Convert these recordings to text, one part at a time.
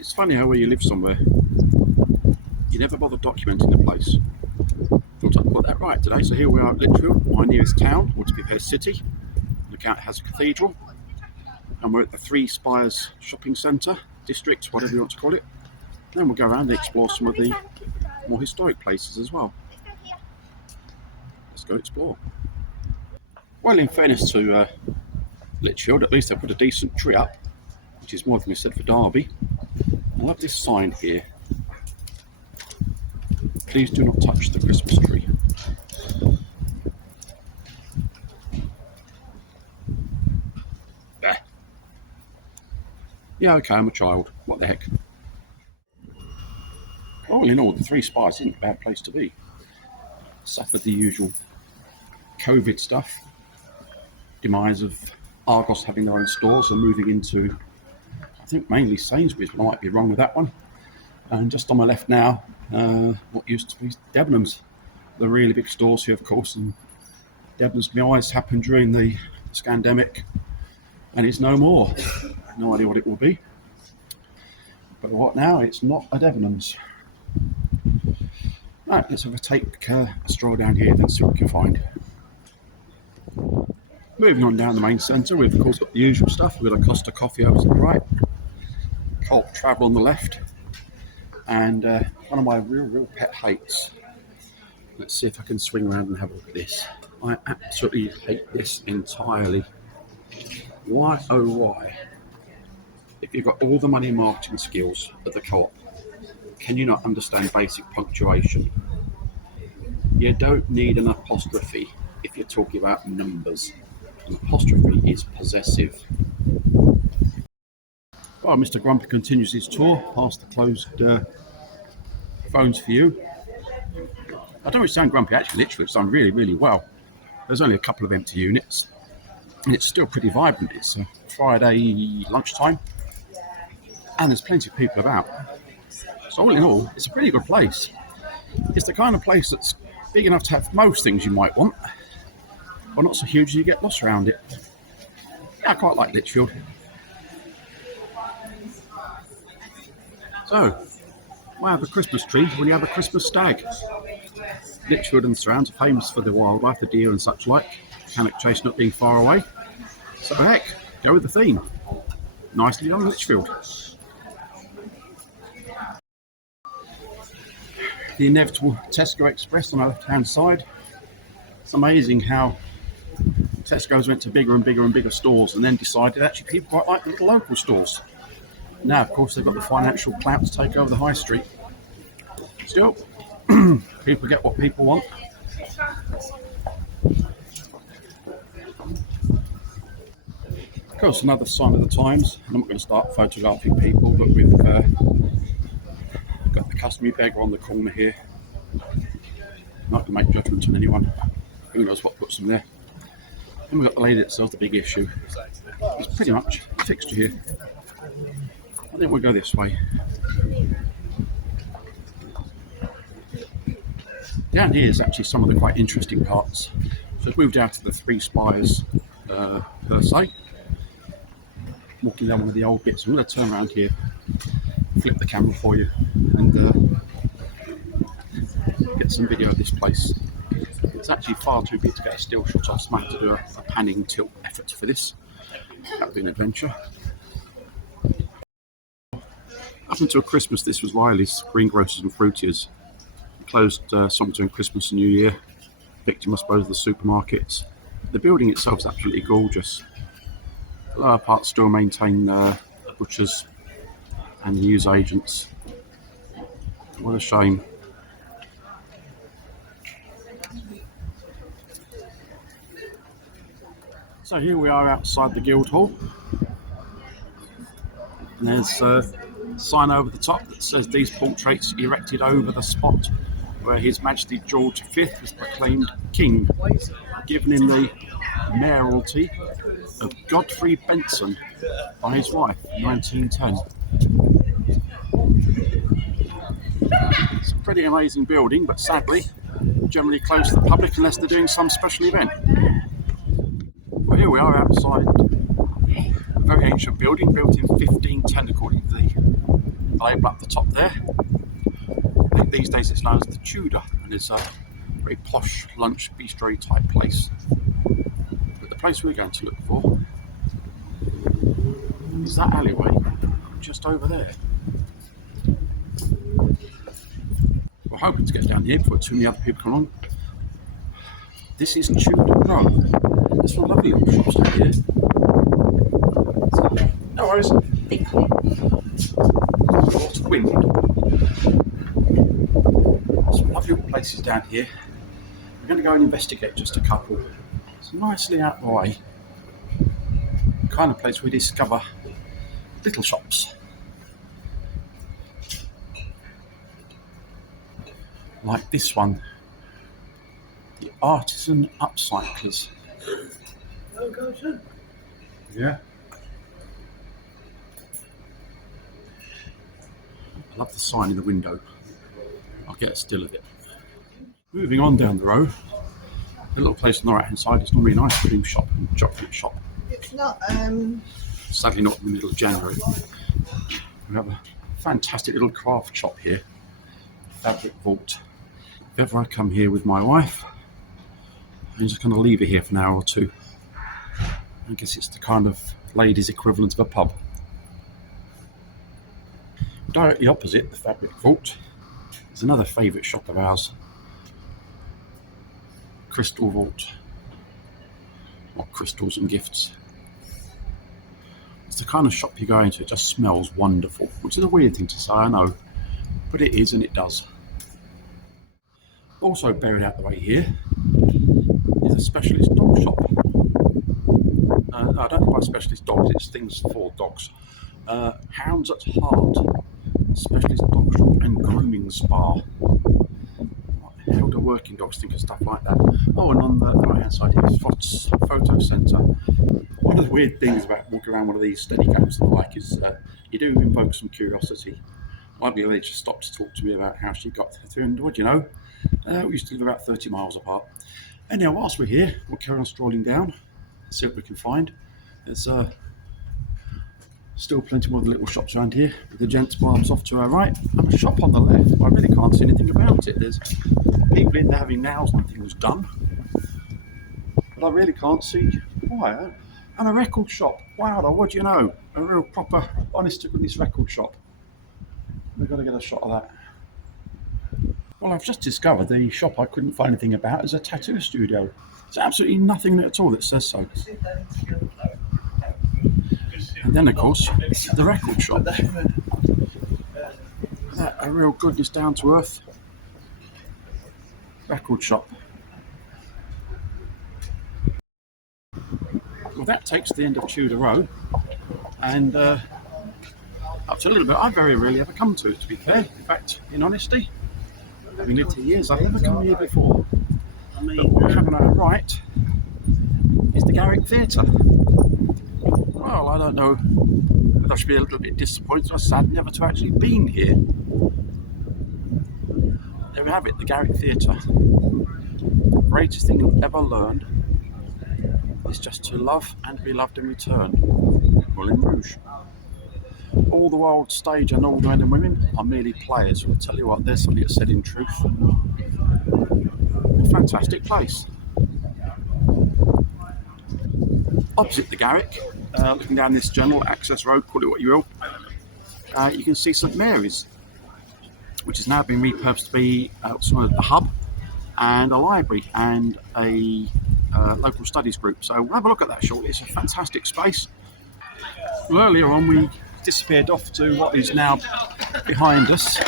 It's funny how when you live somewhere, you never bother documenting the place. Thought I'd put that right today. So here we are at Lichfield, my nearest town, or to be fair, city. The county has a cathedral, and we're at the Three Spires shopping centre, district, whatever you want to call it. Then we'll go around and explore some of the more historic places as well. Let's go explore. Well, in fairness to Lichfield, at least they put a decent tree up, which is more than we said for Derby. I love this sign here. Please do not touch the Christmas tree. There. Yeah, okay, I'm a child. What the heck? All in all, the Three Spires isn't a bad place to be. Suffered the usual COVID stuff. Demise of Argos having their own stores and moving into, I think, mainly Sainsbury's, but I might be wrong with that one. And just on my left now, what used to be Debenhams, the really big stores here, of course. And Debenhams always happened during the scandemic, and it's no more. No idea what it will be. But what now? It's not a Debenhams. Right, let's have a stroll down here, then see what we can find. Moving on down the main centre, we've of course got the usual stuff. We've got a Costa Coffee over to the right, Colt Travel on the left, and one of my real pet hates. Let's see if I can swing around and have a look at this. I absolutely hate this entirely. Why, oh why? If you've got all the money and marketing skills at the co-op, can you not understand basic punctuation? You don't need an apostrophe if you're talking about numbers. An apostrophe is possessive. Well, Mr. Grumpy continues his tour past the closed phones for you. I don't really sound grumpy, actually. Literally, it's done really well. There's only a couple of empty units, and it's still pretty vibrant. It's a Friday lunchtime, and there's plenty of people about. So all in all, it's a pretty good place. It's the kind of place that's big enough to have most things you might want, but not so huge you get lost around it. Yeah, I quite like Lichfield. So, why have a Christmas tree when you have a Christmas stag? Lichfield and surrounds are famous for the wildlife, the deer and such like. Cannock Chase not being far away. So heck, go with the theme. Nicely done, Lichfield. The inevitable Tesco Express on the left-hand side. It's amazing how Tesco's went to bigger and bigger stores and then decided actually people quite like the little local stores. Now, of course, they've got the financial clout to take over the high street. Still, people get what people want. Of course, another sign of the times. I'm not going to start photographing people, but we've got the customary beggar on the corner here. Not to make judgment on anyone. Who knows what puts them there. Then we've got the lady that sells the big issue. It's pretty much a fixture here. I think we'll go this way. Down here is actually some of the quite interesting parts. So we've moved out of the Three Spires per se. Walking down one of the old bits. I'm going to turn around here, flip the camera for you, and get some video of this place. It's actually far too big to get a still shot off, so I have to do a panning tilt effort for this. That would be an adventure. Up until Christmas, this was Riley's Greengrocers and Fruitiers. It closed some between Christmas and New Year. Victim, I suppose, of the supermarkets. The building itself is absolutely gorgeous. The lower parts still maintain butchers and news agents. What a shame. So here we are outside the Guildhall. And there's a sign over the top that says these portraits erected over the spot where His Majesty George V was proclaimed king, given him the mayoralty of Godfrey Benson by his wife in 1910. It's a pretty amazing building, but sadly generally closed to the public unless they're doing some special event. Well, here we are outside a very ancient building built in 1510 according to the label up the top there. I think these days it's known as the Tudor, and it's a very posh lunch bistro type place. But the place we're going to look for is that alleyway just over there. We're hoping to get down here before too many other people come along. This is Tudor Row. There's some lovely little shops down here. No worries. Lots of wind. Some lovely little places down here. We're going to go and investigate just a couple. It's nicely out of the way. The kind of place we discover little shops. Like this one. The Artisan Upcyclers. Yeah. I love the sign in the window. I'll get a still of it. Moving on down the road, a little place on the right hand side. It's normally an ice cream shop and chocolate shop. It's not. Sadly, not in the middle of January. We have a fantastic little craft shop here, Fabric Vault. If ever I come here with my wife, I'm just going to leave it here for an hour or two. I guess it's the kind of ladies' equivalent of a pub. Directly opposite the Fabric Vault is another favourite shop of ours, Crystal Vault, or Crystals and Gifts. It's the kind of shop you go into, it just smells wonderful, which is a weird thing to say, I know, but it is and it does. Also buried out the way here is a specialist dog shop. No, I don't buy specialist dogs, it's things for dogs. Hounds at Heart, specialist dog shop and grooming spa. How do working dogs think of stuff like that? Oh, and on the right hand side here is Fott's Photo Centre. One of the weird things about walking around one of these Steadicams and the like is you do invoke some curiosity. My lady just stopped to talk to me about how she got through, and what do you know? We used to live about 30 miles apart. Anyhow, whilst we're here, we'll carry on strolling down, see what we can find. There's still plenty more of the little shops around here, with the gents' barbs off to our right, and a shop on the left. I really can't see anything about it. There's people in there having nails and things done, but I really can't see why. And a record shop. Wow, what do you know? A real proper, honest to goodness record shop. We've got to get a shot of that. Well, I've just discovered the shop I couldn't find anything about is a tattoo studio. There's absolutely nothing in it at all that says so. And then, of course, the record shop. A real goodness, down to earth record shop. Well, that takes the end of Tudor Row, and up to a little bit, I very rarely ever come to it, to be fair. In fact, in honesty, having lived here years, I've never come here before. But what we have on our right is the Garrick Theatre. Well, I don't know whether I should be a little bit disappointed or sad never to actually been here. There we have it, the Garrick Theatre. The greatest thing you'll ever learn is just to love and be loved in return. Moulin Rouge. All the world stage and all the men and women are merely players. I'll tell you what, there's something that's said in truth. A fantastic place. Opposite the Garrick, looking down this general access road, call it what you will, you can see St Mary's, which has now been repurposed to be sort of the hub and a library and a local studies group. So we'll have a look at that shortly. It's a fantastic space. Well, earlier on we disappeared off to what is now behind us.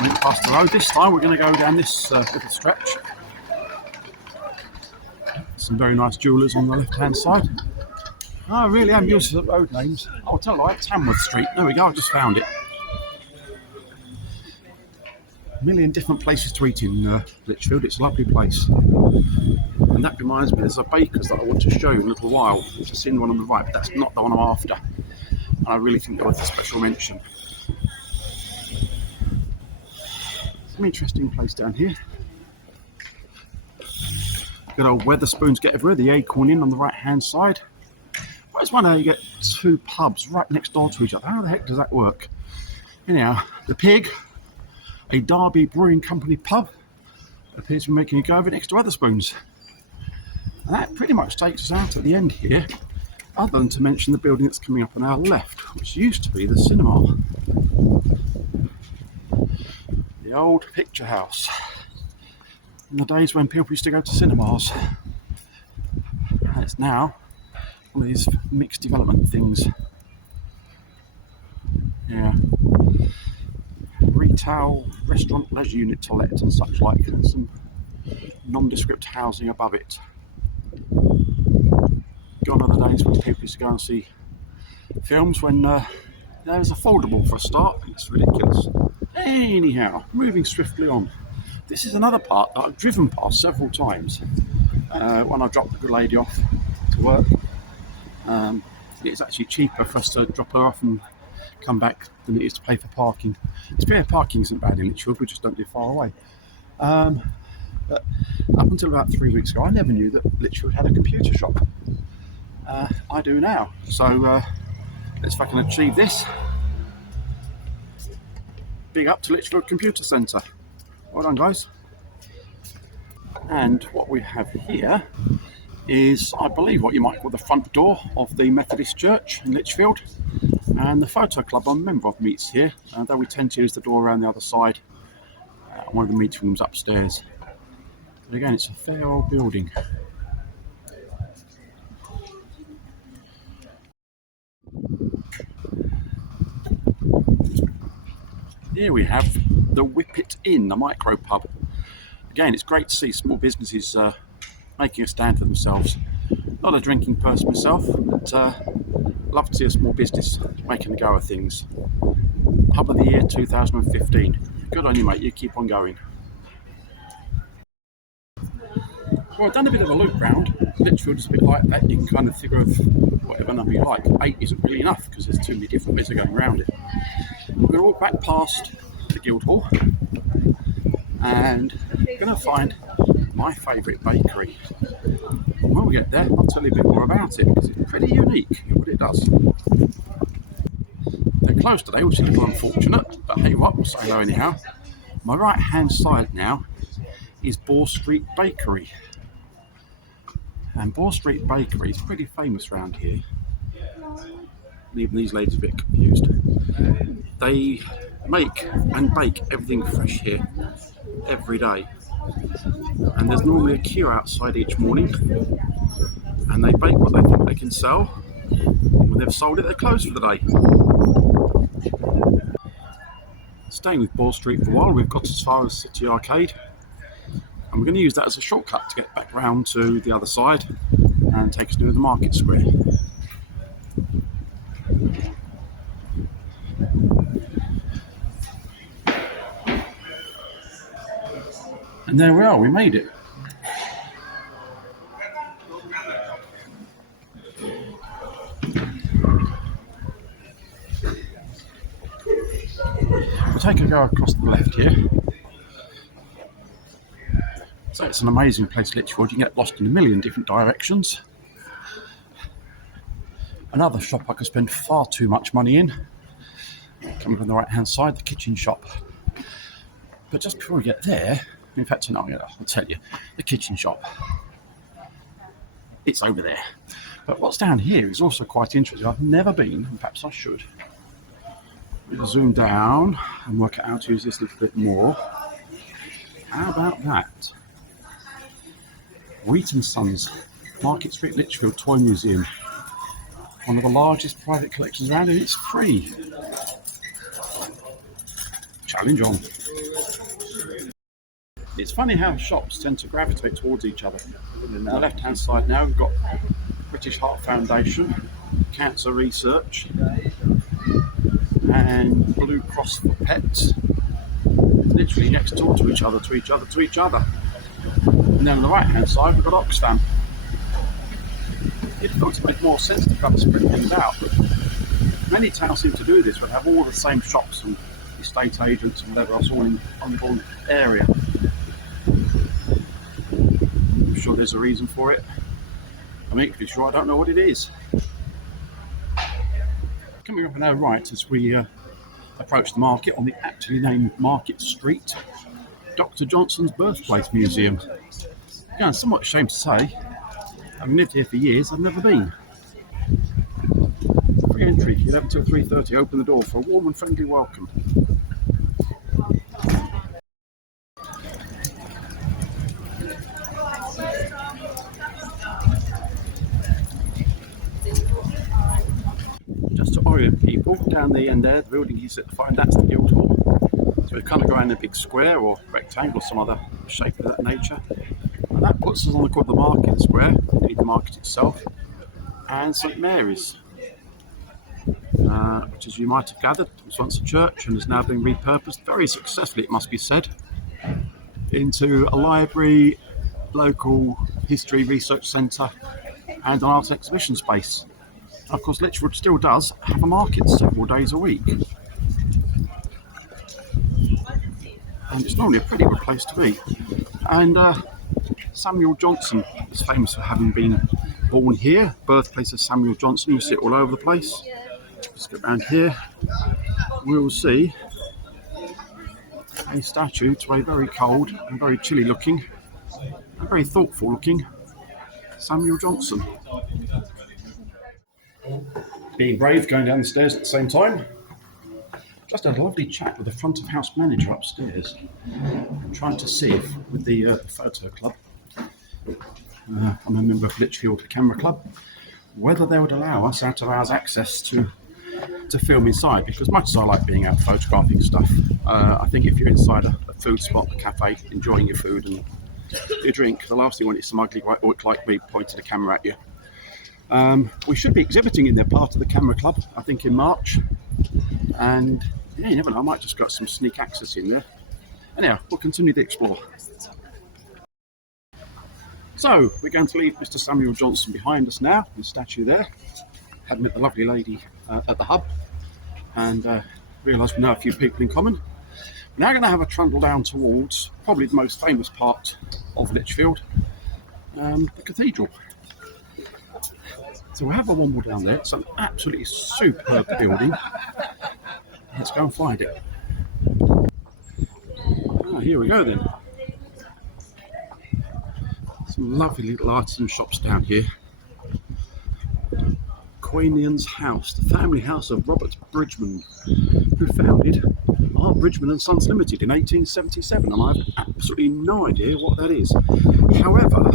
We went past the road. This time we're going to go down this little stretch. Some very nice jewellers on the left hand side. I really am used to the road names. I'll tell you what, Tamworth Street. There we go, I just found it. A million different places to eat in Lichfield. It's a lovely place. And that reminds me, there's a baker's that I want to show you in a little while. I've just seen the one on the right, but that's not the one I'm after. And I really think they're worth a special mention. Some interesting place down here. Good old Weatherspoons get everywhere, the Acorn Inn on the right hand side. Well, it's one how you get two pubs right next door to each other. How the heck does that work? Anyhow, the Pig, a Derby Brewing Company pub, appears to be making a go of it next to Wetherspoons. And that pretty much takes us out at the end here, other than to mention the building that's coming up on our left, which used to be the cinema. The old picture house. In the days when people used to go to cinemas. And it's now one of these mixed development things. Yeah. Retail, restaurant, leisure unit to let and such like, and some nondescript housing above it. Gone are the days when people used to go and see films when they was affordable for a start. It's ridiculous. Anyhow, moving swiftly on. This is another part that I've driven past several times when I dropped the good lady off to work. It's actually cheaper for us to drop her off and come back than it is to pay for parking. To be fair, parking isn't bad in Lichfield, we just don't live far away. But up until about 3 weeks ago, I never knew that Lichfield had a computer shop. I do now. So let's fucking achieve this. Big up to Lichfield Computer Centre. Well done, guys. And what we have here is, I believe, what you might call the front door of the Methodist Church in Lichfield. And the photo club I'm a member of meets here, though we tend to use the door around the other side. One of the meeting rooms upstairs. But again, it's a fair old building. Here we have the Whippet Inn, the micro pub. Again, it's great to see small businesses making a stand for themselves. Not a drinking person myself, but love to see a small business making a go of things. Pub of the year 2015. Good on you, mate. You keep on going. Well, I've done a bit of a loop round. Lichfield is a bit like that. You can kind of figure of whatever number you like. 8 isn't really enough because there's too many different ways of going around it. We're all back past the Guildhall and we're going to find my favourite bakery. And when we get there, I'll tell you a bit more about it because it's pretty unique in what it does. They're closed today, which is a little unfortunate, but hey what, we'll say hello anyhow. My right hand side now is Bore Street Bakery. And Bore Street Bakery is pretty famous around here. Even these ladies are a bit confused. They make and bake everything fresh here every day. And there's normally a queue outside each morning. And they bake what they think they can sell. When they've sold it, they're closed for the day. Staying with Bore Street for a while, we've got as far as City Arcade. And we're going to use that as a shortcut to get back round to the other side and take us to the Market Square. And there we are, we made it. We'll take a go across to the left here. So it's an amazing place, Lichfield. You can get lost in a million different directions. Another shop I could spend far too much money in. Coming from the right hand side, the kitchen shop. But just before we get there, in fact, no, I'll tell you, the kitchen shop. It's over there. But what's down here is also quite interesting. I've never been, and perhaps I should. We'll zoom down and work out how to use this a little bit more. How about that? Wheat & Sons, Market Street, Lichfield Toy Museum. One of the largest private collections around, and it's free. Challenge on. It's funny how shops tend to gravitate towards each other. On the left-hand side now, we've got British Heart Foundation, Cancer Research, and Blue Cross for Pets. Literally next door to each other. And then on the right-hand side, we've got Oxfam. It looks a bit more sense to kind of spread things out. But many towns seem to do this, but have all the same shops and estate agents and whatever else all in one area. I'm sure there's a reason for it. I'm equally sure I don't know what it is. Coming up on our right as we approach the market on the aptly named Market Street Dr. Johnson's Birthplace Museum. Yeah, I'm somewhat ashamed to say, having lived here for years, I've never been. Free entry, 11 till 3:30, open the door for a warm and friendly welcome. Just to orient people, down the end there, the building you sit to find, that's the Guildhall. So we kind of go around a big square or rectangle, some other shape of that nature. And that puts us on the corner of the Market Square, indeed the market itself, and St Mary's, which, as you might have gathered, was once a church and has now been repurposed, very successfully it must be said, into a library, local history research centre and an art exhibition space. Of course, Lichfield still does have a market several days a week. And it's normally a pretty good place to be. And Samuel Johnson is famous for having been born here, birthplace of Samuel Johnson. You see it all over the place. Let's go around here. We'll see a statue to a very cold and very chilly looking, and very thoughtful looking Samuel Johnson. Being brave, going down the stairs at the same time. Just had a lovely chat with the front of house manager upstairs. I'm trying to see if, with the photo club, I'm a member of Lichfield Camera Club, whether they would allow us out of hours access to film inside, because much as I like being out photographing stuff, I think if you're inside a food spot, a cafe, enjoying your food and your drink, the last thing you want is some ugly white orc like me pointing a camera at you. We should be exhibiting in their part of the camera club, I think, in March, and yeah, you never know, I might just got some sneak access in there. Anyhow, we'll continue to explore. So we're going to leave Mr. Samuel Johnson behind us now, the statue there. Had met the lovely lady at the hub, and realised we know a few people in common. We're now going to have a trundle down towards probably the most famous part of Lichfield, the cathedral. So we'll have a womble down there. It's an absolutely superb building. Let's go and find it. Here we go then. Some lovely little artisan shops down here. Queenian's House, the family house of Robert Bridgman, who founded R. Bridgman and Sons Limited in 1877, and I have absolutely no idea what that is. However,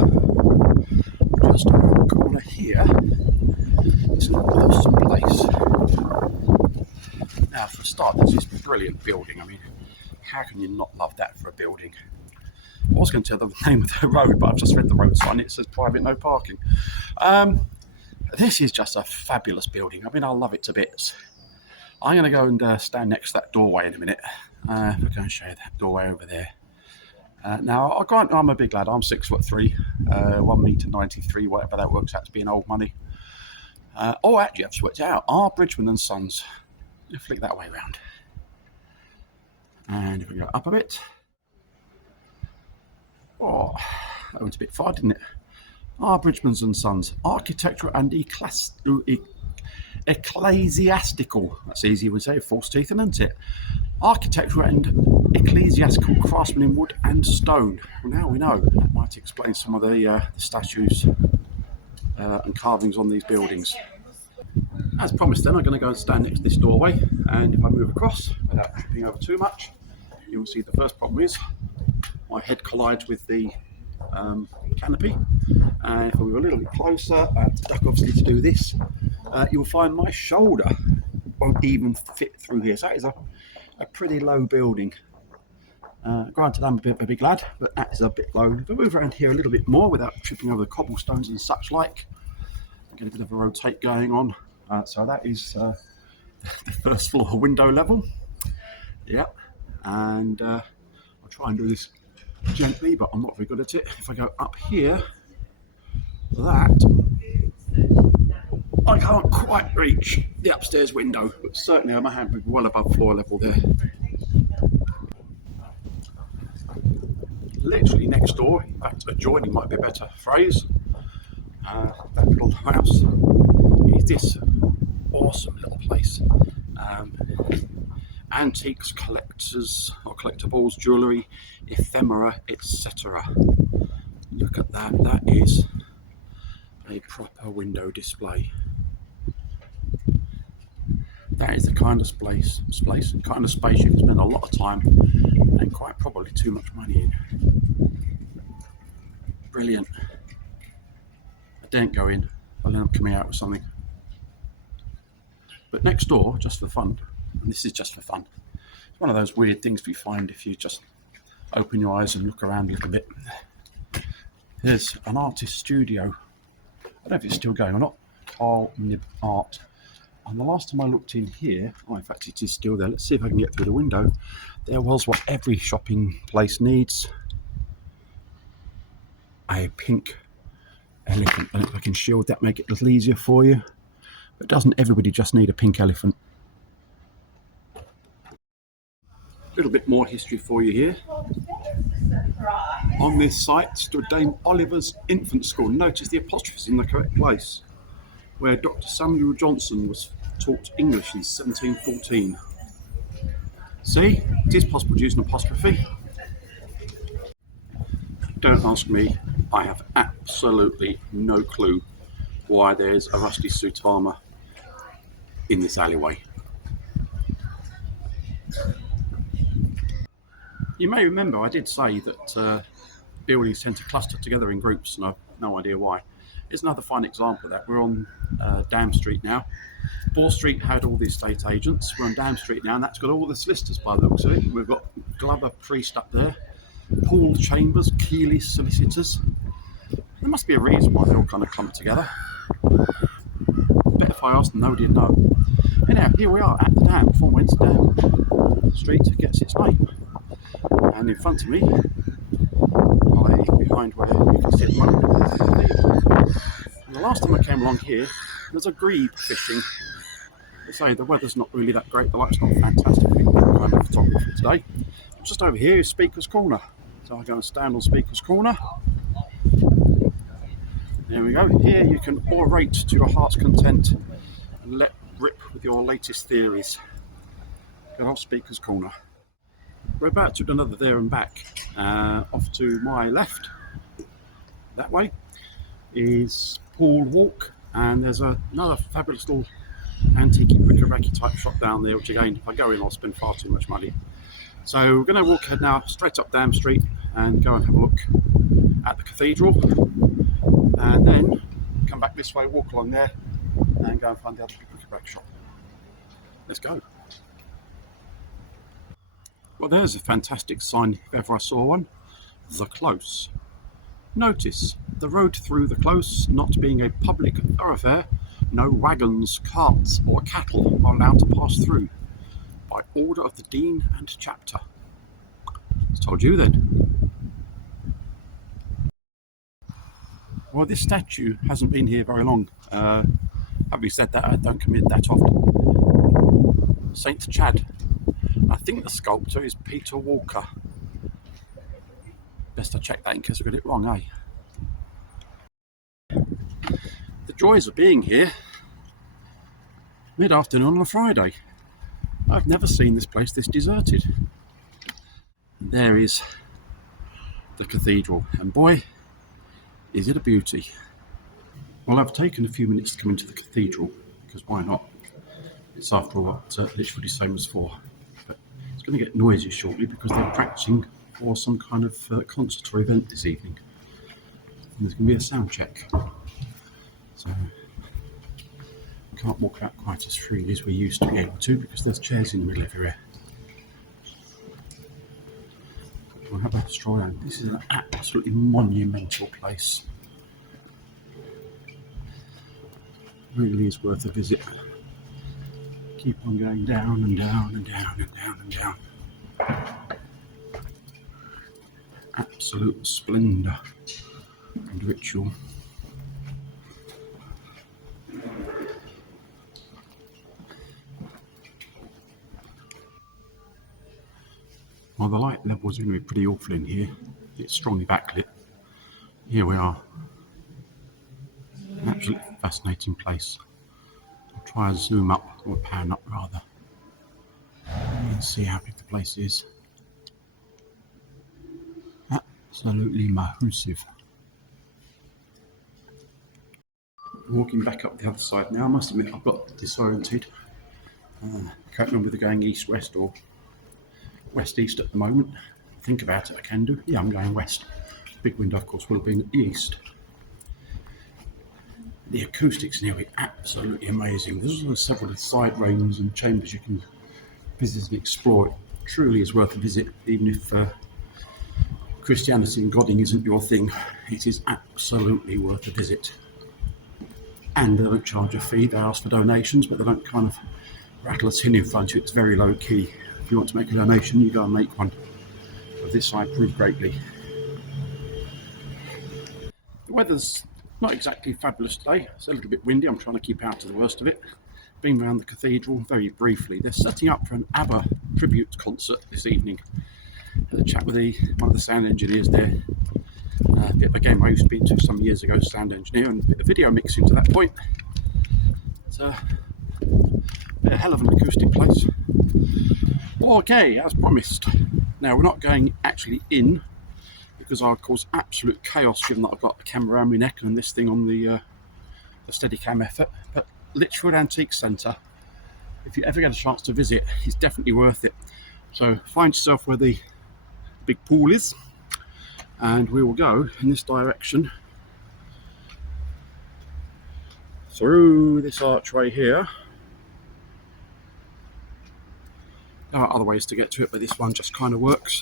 just around the corner here, it's an awesome place. Now, for a start, there's this brilliant building. I mean, how can you not love that for a building? I was going to tell the name of the road, but I've just read the road sign. It says private, no parking. This is just a fabulous building. I mean, I love it to bits. I'm going to go and stand next to that doorway in a minute. We're going to show you that doorway over there. Now, I grant I'm a big lad. I'm 6'3", 1 metre 93, whatever that works out to be in old money. Oh, actually, I've just worked it out. R. Bridgman and Sons. You flick that way around. And if we go up a bit. Oh, that went a bit far, didn't it? R. Bridgman and Sons, architectural and ecclesiastical. That's easy, we say, false teeth, isn't it? Architectural and ecclesiastical craftsmen in wood and stone. Well, now we know. That might explain some of the statues and carvings on these buildings. As promised then, I'm going to go and stand next to this doorway, and if I move across without tripping over too much, you will see the first problem is my head collides with the canopy, and if I move a little bit closer, I have to duck obviously to do this, you'll find my shoulder won't even fit through here. So that is a pretty low building. Granted, I'm a bit of a big lad, but that is a bit low. If I move around here a little bit more without tripping over the cobblestones and such like, I get a bit of a rotate going on. So that is the first floor window level. Yep, and I'll try and do this gently, but I'm not very good at it. If I go up here, that I can't quite reach the upstairs window, but certainly my hand would be well above floor level there. Literally next door, in fact adjoining might be a better phrase, that little house is this awesome little place. antiques, collectors or collectibles, jewellery, ephemera, etc. Look at that, that is a proper window display. That is the kind of space and kind of space you can spend a lot of time and quite probably too much money in. Brilliant. I daren't go in, I'll end up coming out with something. But next door, just for fun, and this is just for fun, it's one of those weird things we find if you just open your eyes and look around a little bit. There's an artist studio. I don't know if it's still going or not. Carl Nib Art. And the last time I looked in here, oh, in fact, it is still there. Let's see if I can get through the window. There was what every shopping place needs: a pink elephant. And if I can shield that, make it a little easier for you. But doesn't everybody just need a pink elephant? A little bit more history for you here. On this site stood Dame Oliver's Infant School. Notice the apostrophes in the correct place, where Dr. Samuel Johnson was taught English in 1714. See, it is possible to use an apostrophe. Don't ask me, I have absolutely no clue why there's a rusty suit of armour in this alleyway. You may remember I did say that buildings tend to cluster together in groups, and I've no idea why. Here's another fine example of that. We're on Dam Street now. Ball Street had all the estate agents. We're on Dam Street now, and that's got all the solicitors by the looks of it. We've got Glover Priest up there, Paul Chambers, Keeley solicitors. There must be a reason why they all kind of clump together. Bet if I asked them, nobody would know. Anyhow, here we are at the dam, from whence Dam Street gets its name. And in front of me, behind where you can see the monument. And the last time I came along here, there's a grebe fishing. They say the weather's not really that great, the light's not fantastic. I think we're kind of photography today. Just over here is Speaker's Corner. So I'm going to stand on Speaker's Corner. There we go. Here you can orate to your heart's content and let rip with your latest theories. Good old Speaker's Corner. We're about to do another there and back. Off to my left, that way, is Paul Walk, and there's another fabulous little antique bric-a-brac type shop down there, which again, if I go in, I'll spend far too much money. So we're going to walk now straight up Dam Street and go and have a look at the cathedral, and then come back this way, walk along there, and go and find the other bric-a-brac shop. Let's go. Well, there's a fantastic sign if ever I saw one. The Close. Notice the road through the Close not being a public thoroughfare, no wagons, carts or cattle are allowed to pass through, by order of the Dean and Chapter. I told you then. Well, this statue hasn't been here very long. Having said that, I don't come in that often. Saint Chad. I think the sculptor is Peter Walker. Best I check that in case I got it wrong, eh? The joys of being here mid-afternoon on a Friday. I've never seen this place this deserted. And there is the cathedral, and boy, is it a beauty. Well, I've taken a few minutes to come into the cathedral, because why not? It's after all what Lichfield is famous for. But it's going to get noisy shortly because they're practicing for some kind of concert or event this evening. And there's going to be a sound check. So we can't walk out quite as freely as we used to be able to because there's chairs in the middle everywhere. We'll have a stroll around. This is an absolutely monumental place. Really is worth a visit. Keep on going down and down and down and down and down. Absolute splendour and ritual. Well, the light level is going to be pretty awful in here. It's strongly backlit. Here we are. An absolutely fascinating place. I'll try and zoom up, or pan up rather. Let's see how big the place is. Absolutely massive. Walking back up the other side now. I must admit I've got disoriented. I can't remember whether going east-west or west-east at the moment. Think about it, I can do. Yeah, I'm going west. Big window, of course, will have been at the east. The acoustics in here are absolutely amazing. There's also several side rooms and chambers you can visit and explore. It truly is worth a visit, even if Christianity and Godding isn't your thing. It is absolutely worth a visit. And they don't charge a fee. They ask for donations, but they don't kind of rattle a tin in front of you. It's very low key. If you want to make a donation, you go and make one. But this I approve greatly. The weather's not exactly fabulous today. It's a little bit windy. I'm trying to keep out of the worst of it. Been around the cathedral very briefly. They're setting up for an ABBA tribute concert this evening. Had a chat with one of the sound engineers there. A bit of a game I used to be to some years ago, sound engineer, and a bit of video mixing to that point. It's a hell of an acoustic place. Okay, as promised. Now we're not going actually in because I'll cause absolute chaos given that I've got the camera around my neck and this thing on the Steadicam effort. But Lichfield Antique Centre, if you ever get a chance to visit, is definitely worth it. So find yourself where the big pool is, and we will go in this direction through this archway here. There are other ways to get to it, but this one just kind of works.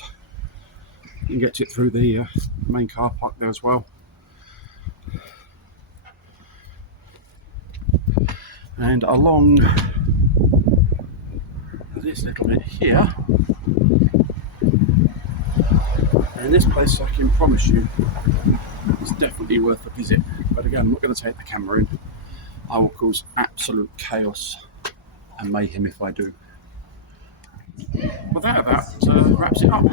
You can get to it through the main car park there as well. And along this little bit here, and this place I can promise you is definitely worth a visit. But again, I'm not going to take the camera in. I will cause absolute chaos and mayhem if I do. Well, that about wraps it up.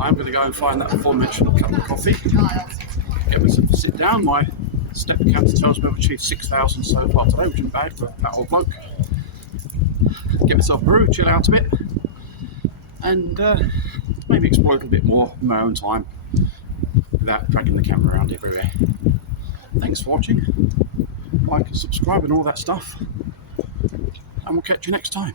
I'm going to go and find that aforementioned cup of coffee. Get myself to sit down. My step counter tells me I've achieved 6,000 so far today, which isn't bad for that old bloke. Get myself a brew, chill out a bit, and maybe explore a little bit more in my own time without dragging the camera around everywhere. Thanks for watching. Like and subscribe and all that stuff, and we'll catch you next time.